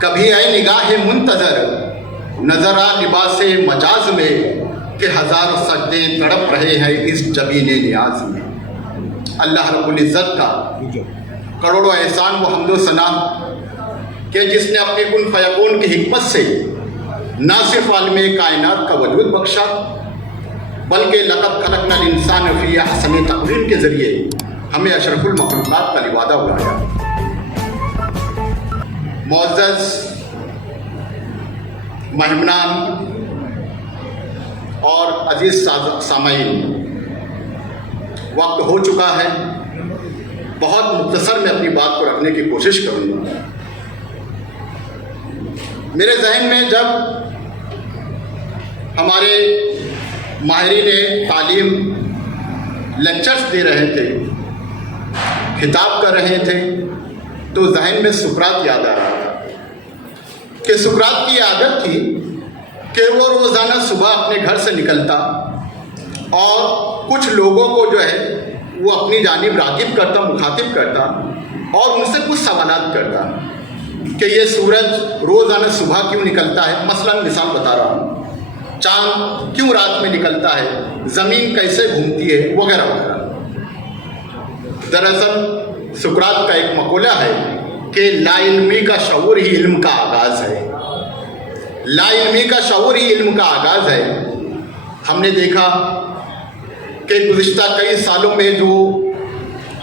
کبھی اے نگاہ منتظر نظر آ لباس مجاز میں کہ ہزاروں سجدے تڑپ رہے ہیں اس جبین نیاز میں۔ اللہ رب العزت کا کروڑوں احسان و حمد و ثنا کہ جس نے اپنے کن فیکون کی حکمت سے نہ صرف عالم کائنات کا وجود بخشا بلکہ لقد خلقنا الانسان فی احسن تقویم کے ذریعے ہمیں اشرف المخلوقات کا لبادہ اڑایا۔ معزز مہمانان اور عزیز سامعین، وقت ہو چکا ہے، بہت مختصر میں اپنی بات کو رکھنے کی کوشش کروں گا۔ میرے ذہن میں جب ہمارے ماہرین تعلیم لیکچرز دے رہے تھے، خطاب کر رہے تھے، تو ذہن میں سقراط یاد آ رہا تھا کہ سقراط کی عادت تھی کہ وہ روزانہ صبح اپنے گھر سے نکلتا اور کچھ لوگوں کو جو ہے وہ اپنی جانب راغب کرتا، مخاطب کرتا اور ان سے کچھ سوالات کرتا کہ یہ سورج روزانہ صبح کیوں نکلتا ہے، مثلا مثال بتا رہا ہوں، چاند کیوں رات میں نکلتا ہے، زمین کیسے گھومتی ہے، وغیرہ وغیرہ۔ دراصل سقراط کا ایک مقولہ ہے کہ لا علمی کا شعور ہی علم کا آغاز ہے، لا علمی کا شعور ہی علم کا آغاز ہے۔ ہم نے دیکھا کہ گزشتہ کئی سالوں میں جو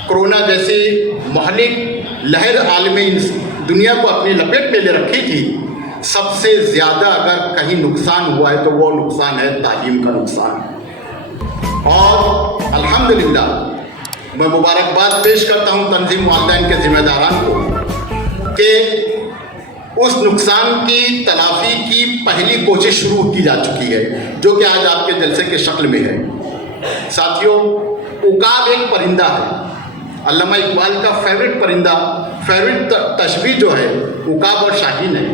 کرونا جیسی مہلک لہر عالم دنیا کو اپنی لپیٹ میں لے رکھی تھی، سب سے زیادہ اگر کہیں نقصان ہوا ہے تو وہ نقصان ہے تعلیم کا نقصان۔ اور الحمدللہ میں مبارکباد پیش کرتا ہوں تنظیم والدین کے ذمہ داران کو کہ اس نقصان کی تلافی کی پہلی کوشش شروع کی جا چکی ہے، جو کہ آج آپ کے جلسے کے شکل میں ہے۔ ساتھیوں، عقاب ایک پرندہ ہے، علامہ اقبال کا فیوریٹ پرندہ، فیوریٹ تشبیہ جو ہے عقاب اور شاہین ہے۔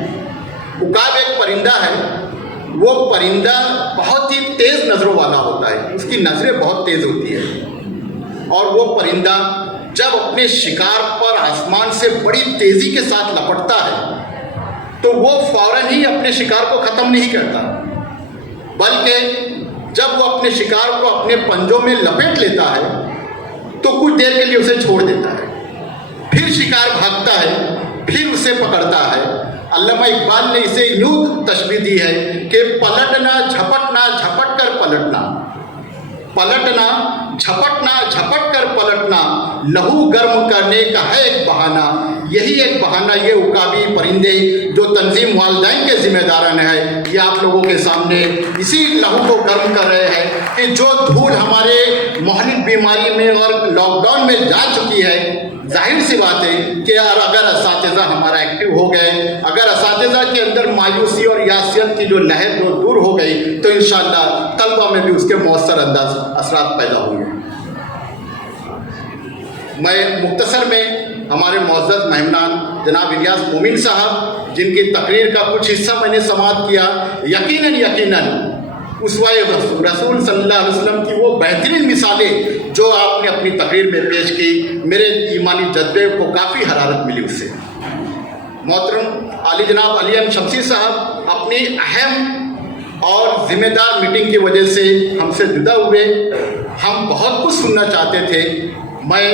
عقاب ایک پرندہ ہے، وہ پرندہ بہت ہی تیز نظروں والا ہوتا ہے، اس کی نظریں بہت تیز ہوتی ہے، اور وہ پرندہ جب اپنے شکار پر آسمان سے بڑی تیزی کے ساتھ لپٹتا ہے تو وہ فوراً ہی اپنے شکار کو ختم نہیں کرتا، بلکہ جب وہ اپنے شکار کو اپنے پنجوں میں لپیٹ لیتا ہے تو کچھ دیر کے لیے اسے چھوڑ دیتا ہے، پھر شکار بھاگتا ہے، پھر اسے پکڑتا ہے۔ علامہ اقبال نے اسے یوں تشبیہ دی ہے کہ پلٹنا جھپٹنا جھپٹ کر پلٹنا، پلٹنا جھپٹنا جھپٹ کر پلٹنا، لہو گرم کرنے کا ہے ایک بہانہ۔ یہی ایک بہانہ یہ عقابی پرندے جو تنظیم والدین کے ذمہ داران ہے، یہ آپ لوگوں کے سامنے اسی لہو کو گرم کر رہے ہیں کہ جو دھول ہمارے مہلک بیماری میں اور لاک ڈاؤن میں جا چکی ہے، ظاہر سی بات ہے کہ اگر اساتذہ ہمارا ایکٹیو ہو گئے، اگر اساتذہ کے اندر مایوسی اور یاسیت کی جو لہر جو دور ہو گئی تو انشاءاللہ طلبہ میں بھی اس کے مؤثر انداز اثرات پیدا ہوں گے۔ میں مختصر میں ہمارے معزز مہمانان جناب الیاس مومن صاحب، جن کی تقریر کا کچھ حصہ میں نے سماعت کیا، یقیناً اسوہ رسول صلی اللہ علیہ وسلم کی وہ بہترین مثالیں جو آپ نے اپنی تقریر میں پیش کی، میرے ایمانی جذبے کو کافی حرارت ملی اس سے۔ محترم علی جناب علی ایم شمسی صاحب اپنی اہم اور ذمہ دار میٹنگ کی وجہ سے ہم سے جدا ہوئے، ہم بہت کچھ سننا چاہتے تھے۔ میں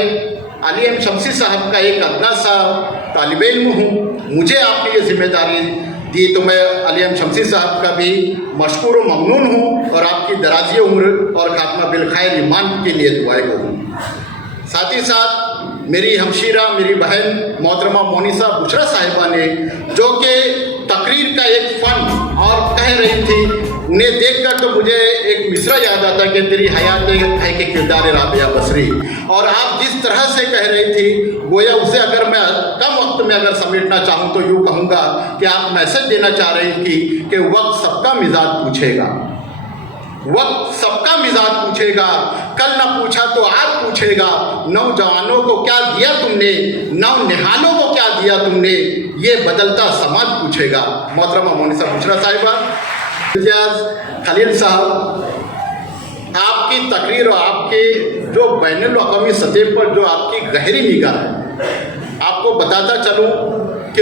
علی ایم شمسی صاحب کا ایک ادنا سا طالب علم ہوں، مجھے آپ نے یہ ذمہ داری دی تو میں علی ایم شمسی صاحب کا بھی مشکور و ممنون ہوں، اور آپ کی درازی عمر اور خاتمہ بالخیر ایمان کے لیے دعائیں ہوں۔ ساتھ ہی ساتھ میری ہمشیرہ، میری بہن محترمہ مونسہ بشرا صاحبہ نے، جو کہ تقریر کا ایک فن اور کہہ رہی تھی، انہیں دیکھ کر تو مجھے ایک مصرع یاد آتا کہ تیری حیات ہے کہ کردار رابعہ بصری، اور آپ جس طرح سے کہہ رہی تھی گویا اسے اگر میں کم وقت میں اگر سمیٹنا چاہوں تو یوں کہوں گا کہ آپ میسج دینا چاہ رہی تھی کہ وقت سب کا مزاج پوچھے گا، وقت سب کا مزاج پوچھے گا، کل نہ پوچھا تو آج پوچھے گا، نوجوانوں کو کیا دیا تم نے، نونہالوں کو کیا دیا تم نے، یہ بدلتا سماج پوچھے گا۔ محترمہ مونسہ بشرا صاحبہ، خلیل صاحب، آپ کی تقریر اور آپ کے جو بین الاقوامی سطح پر جو آپ کی گہری نگاہ ہے، آپ کو بتاتا چلوں کہ